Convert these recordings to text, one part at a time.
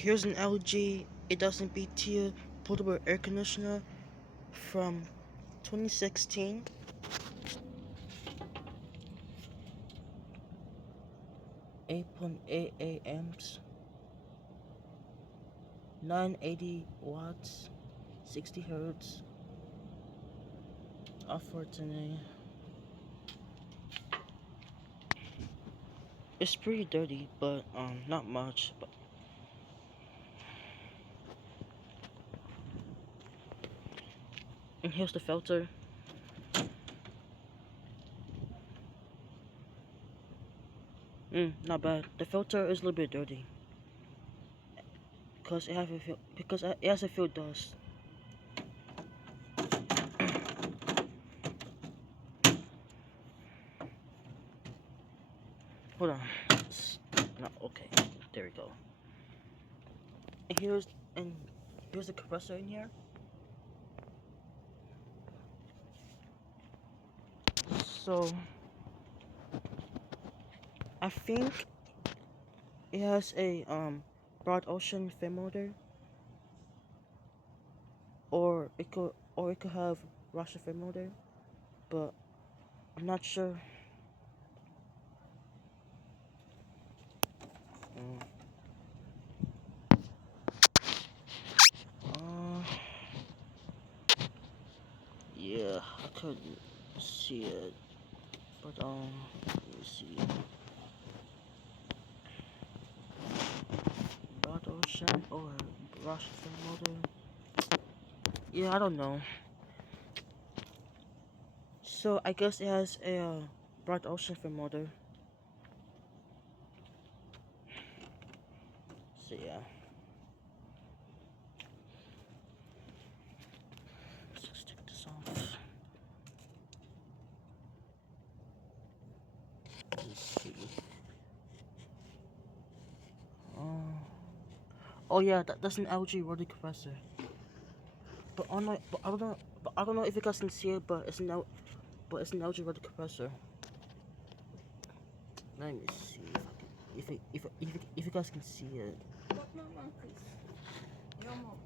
Here's an LG 8000 BT portable air conditioner from 2016. 8.88 amps, 980 watts, 60 hertz. Unfortunately, it's pretty dirty, but not much. But and here's the filter. Not bad. The filter is a little bit dirty because it has a few dust. Hold on. No, okay. There we go. And here's the compressor in here. So I think it has a broad ocean fin motor, or it could have Russian fin motor, but I'm not sure. Mm. Uh, yeah, I couldn't see it, but let me see. Broad ocean or Russian fin motor? Yeah, I don't know. So I guess it has a broad ocean fin motor. So yeah. Let's take this off. Let's see. Uh, oh yeah, that's an LG rotary compressor. But I don't know if you guys can see it, but it's an LG rotary compressor. Let me see if you guys can see it. Look, Mama, please. Your mom.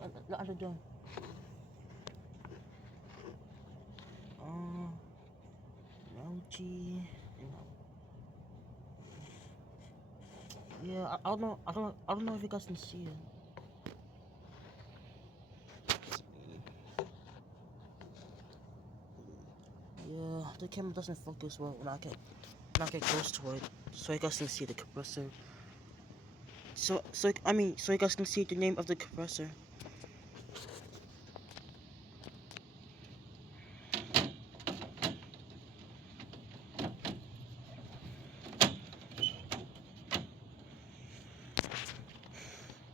I don't know. Uh, LG. Yeah, I don't know if you guys can see it. Yeah, the camera doesn't focus well when I get close to it, so you guys can see the compressor. So you guys can see the name of the compressor.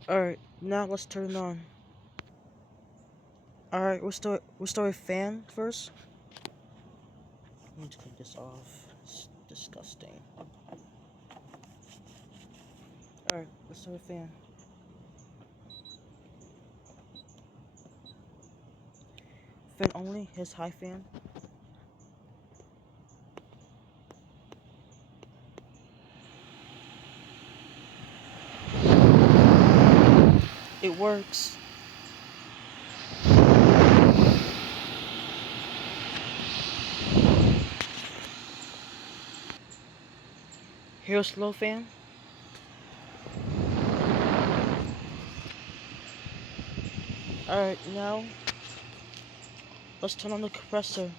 All right, now let's turn it on. All right, we'll start with fan first. Let me take this off. It's disgusting. All right, let's start with fan. Fan only. His high fan. It works. Here's low fan. All right, now let's turn on the compressor.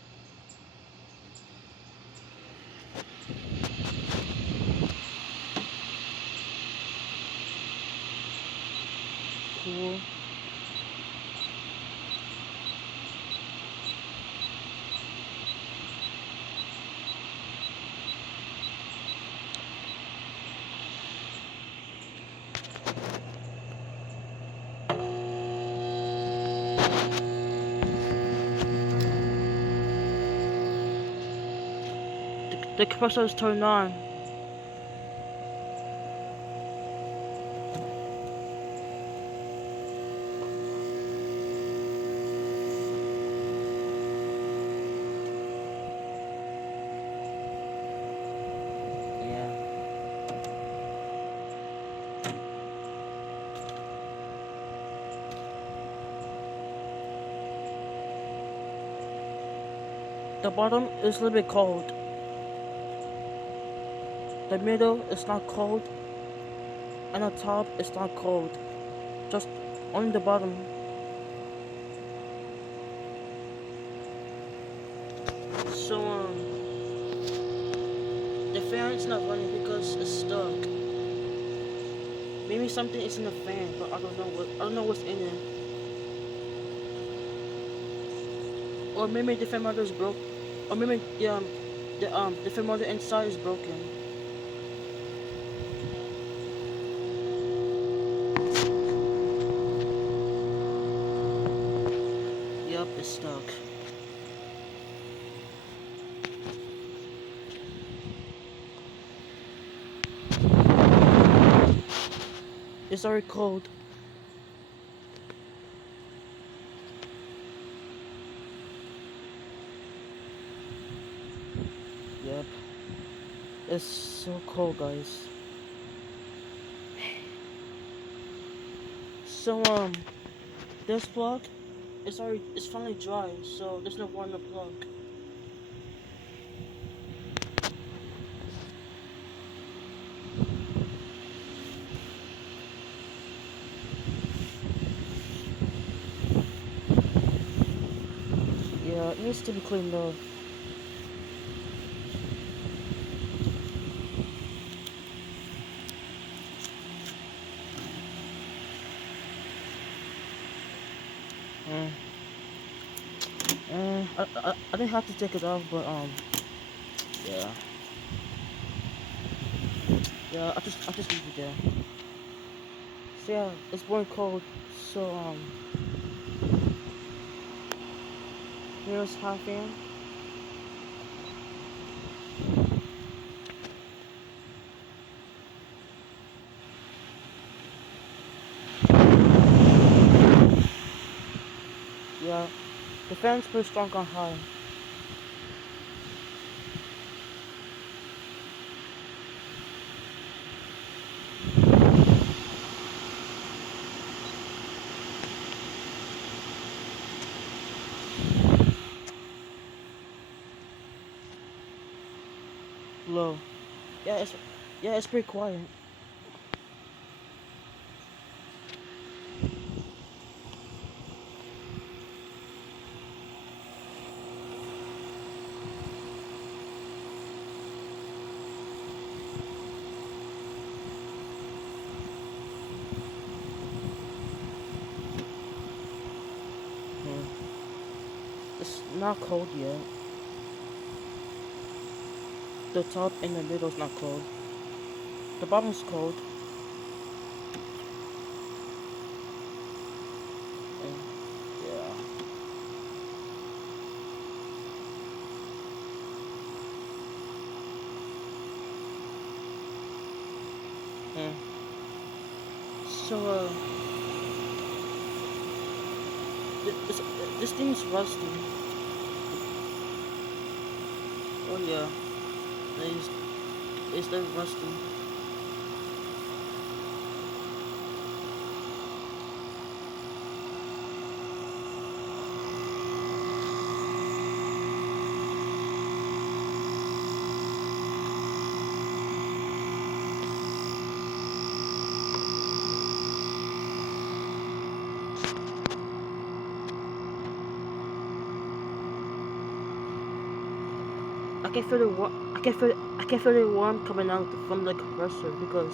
Cool. The compressor is turned on. Yeah. The bottom is a little bit cold. The middle is not cold, and the top is not cold. Just only the bottom. So the fan is not running because it's stuck. Maybe something is in the fan, but I don't know what. I don't know what's in it. Or maybe the fan motor is broke. Or maybe the fan motor inside is broken. Yup, it's stuck. It's already cold. Yep. It's so cold, guys. So this plug it's finally dry, so there's no water in the plug. Yeah, it needs to be cleaned up. I didn't have to take it off, but yeah. Yeah, I just leave it there. So yeah, it's blowing cold. So here's hot fan. Yeah, the fan's pretty strong on high. Low. Yeah, it's pretty quiet. It's not cold yet. The top and the middle's not cold. The bottom's cold. And yeah. So this thing's rusty. Oh yeah, it's very rusty. I can feel the warm coming out from the compressor because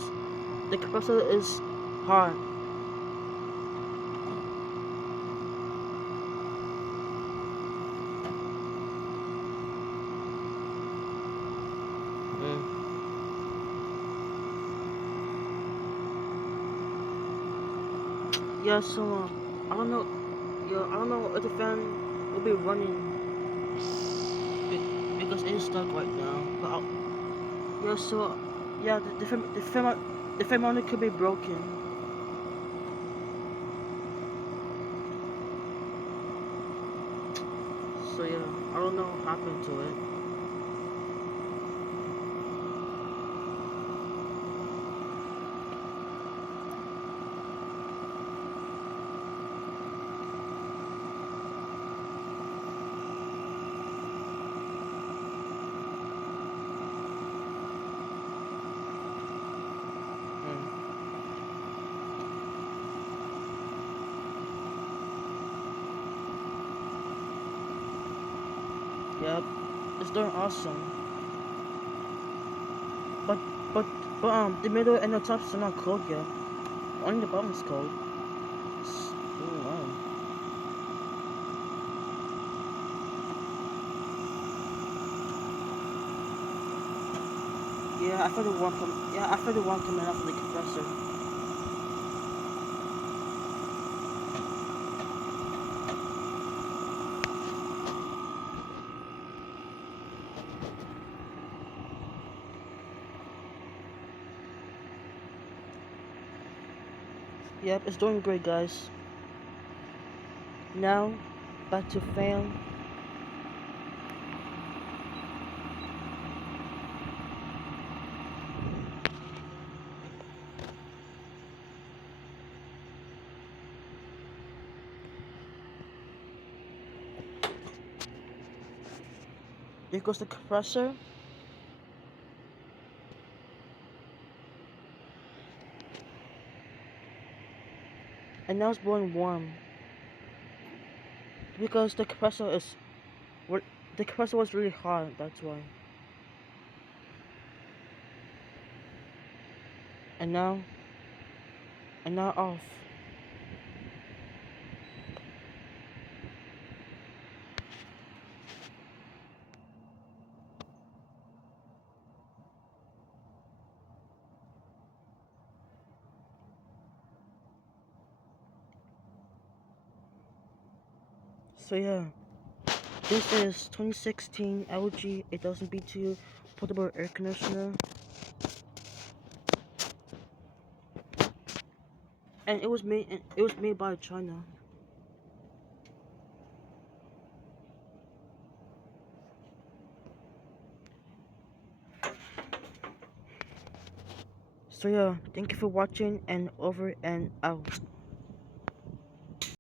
the compressor is hot. Mm. Yeah, so I don't know. Yeah, I don't know if the fan will be running because it is stuck right now. But yeah, so yeah, the fan could be broken. So yeah, I don't know what happened to it. Yep, it's doing awesome. But but the middle and the tops are not cold yet. Only the bottom's cold. Oh wow. Yeah, I feel the warmth coming out from the compressor. Yep, it's doing great, guys. Now, back to fan. There goes the compressor. And now it's blowing warm. Because the compressor is... The compressor was really hot, that's why. And now... And now off. So yeah. This is 2016 LG 8000 BTU portable air conditioner. And it was made by China. So yeah, thank you for watching and over and out.